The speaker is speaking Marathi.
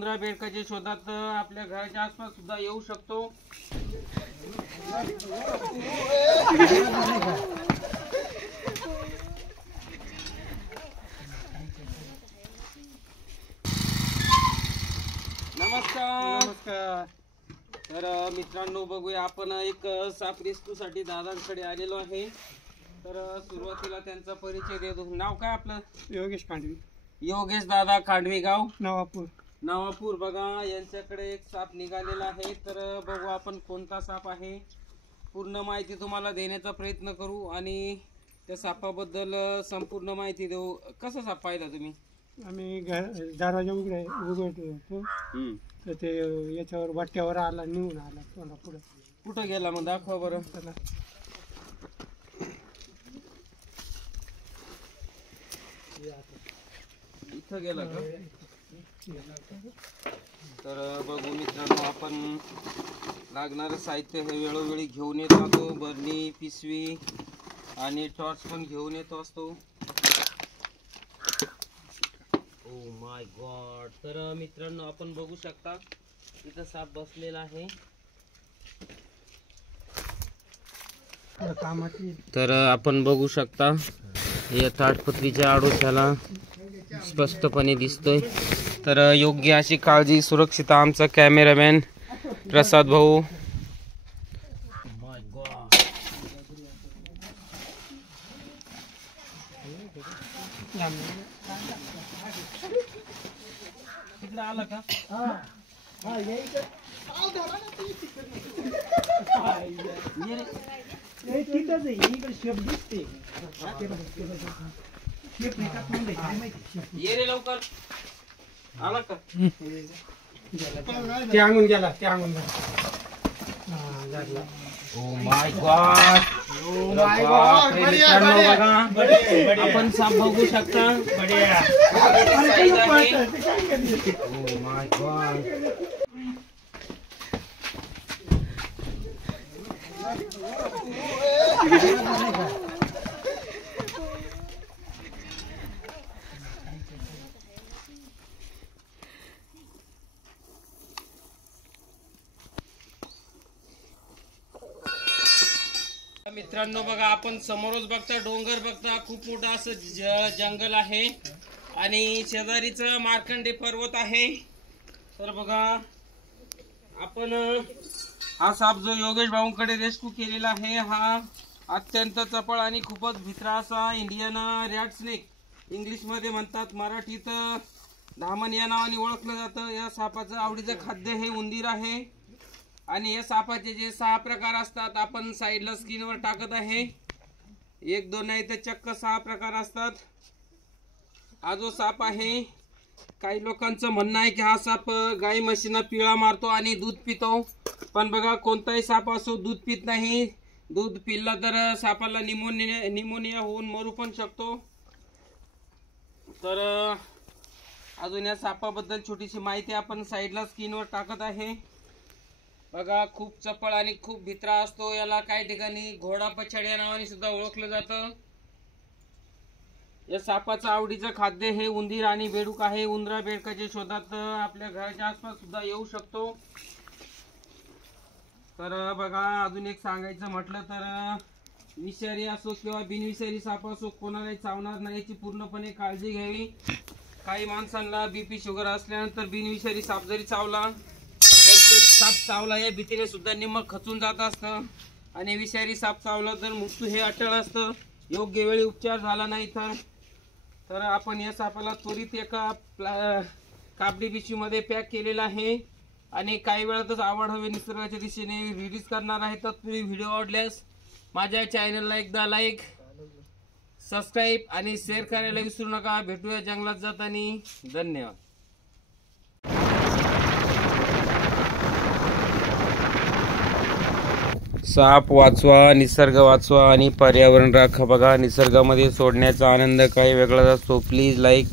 उंदरा बेडकाच्या शोधात आपल्या घराच्या आसपास सुद्धा येऊ शकतो। नमस्कार। तर मित्रांनो बघूया, आपण एक साप रेस्क्यूसाठी दादांकडे आलेलो आहे। तर सुरुवातीला त्यांचा परिचय देतो। नाव काय आपलं? योगेश खांडवी। योगेश दादा खांडवी, गाव नवापूर। नवापूर। बघा, यांच्याकडे एक साप निघालेला आहे। तर बघू आपण कोणता साप आहे, पूर्ण माहिती तुम्हाला देण्याचा प्रयत्न करू आणि त्या सापाबद्दल संपूर्ण माहिती देऊ। कसा साप पाहिला तुम्ही? आम्ही दरवाजा उघडतो तर ते याच्यावर वाट्यावर आला, निघून आला तोंडा पुढे। कुठं गेला मग, दाखवा बरं त्याला। इथं गेला का? तर बघू मित्रांनो, आपण लागणारं साहित्य हे वेळोवेळी घेऊन येत राहतो। बरणी, पिशवी आणि टॉर्च पण घेऊन येतो असतो। Oh my God. तर मित्रांनो, आपण बघू शकता इथं साप बसलेला आहे। तर आपण बघू शकता, या ताडपत्रीच्या आडोशाला स्पष्टपणे दिसतोय। तर योग्य अशी काळजी, सुरक्षितता आमचा कॅमेरामॅन प्रसाद भाऊ। तिकडे आला का? ये रे लवकर, आला का? ते अंगून गेला, ते अंगून ओ माय गॉड। मित्रांनो बघा, आपण साप बघू शकता। Oh my God. मित्रांनो बघा, आपण समोरच बघता, डोंगर बघता, खूप मोठं असं जंगल आहे आणि शेजारीच मार्कंडे पर्वत आहे। तर बघा, आपण हा साप जो योगेश भाऊंकडे रेस्क्यू केलेला आहे, हा अत्यंत चपळ आणि खूपच भित्रा असा इंडियन रॅट स्नेक, इंग्लिश मध्ये म्हणतात, मराठीत धामण या नावाने ओळखलं जातं। या सापाचं आवडीचं खाद्य हे उंदीर आहे आणि या सापाचे जे 6 प्रकार असतात, आपण साईडला स्क्रीनवर टाकत आहे। 1 2 नाही तर चक्क 6 प्रकार असतात। हा जो साप आहे, काही लोकांचं म्हणणं आहे की हा साप गाई म्हशींना पिळा मारतो आणि दूध पितो, पण बघा, कोणताही साप असो दूध पित नाही। दूध पिला तर सापाला निमोनिया होऊन मरू पण शकतो। तर अजून या सापाबद्दल छोटीशी माहिती आपण साईडला स्क्रीनवर टाकत आहे। बघा, खूप चपळ आणि खूप भित्रा असतो। याला काही ठिकाणी घोडा पछाड या नावाने सुद्धा ओळखलं जातं। या सापाचं आवडीचं खाद्य हे उंदीर आणि बेडूक आहे। उंदरा बेडकाच्या शोधात आपल्या घराच्या आसपास सुद्धा येऊ शकतो। तर बघा, अजून एक सांगायचं म्हटलं तर विषारी असो किंवा बिनविषारी साप असो, कोणालाही चावणार नाही याची पूर्णपणे काळजी घ्यावी। काही माणसांना बीपी शुगर असल्यानंतर बिनविषारी साप जरी चावला तर साप चावला या भीतीने सुद्धा निम्म खचून जात असतं आणि विषारी साप चावला तर मृत्यू हे अटळ असतं, योग्य वेळी उपचार झाला नाही तर आपण या सापाला त्वरित एका कापडी पिशवीमध्ये पॅक केलेला आहे आणि काही वेळातच आवड हवे निसर्गाच्या दिशेने रिलीज करणार आहे। तर तुम्ही व्हिडिओ आवडल्यास माझ्या चॅनलला एकदा लाईक, सबस्क्राईब आणि शेअर करायला विसरू नका। भेटूया जंगलात जाताना। धन्यवाद। साप वाचवा, निसर्ग वाचवा आणि पर्यावरण राखा। बघा, निसर्गामध्ये सोडण्याचा आनंद काही वेगळाच असतो। Please like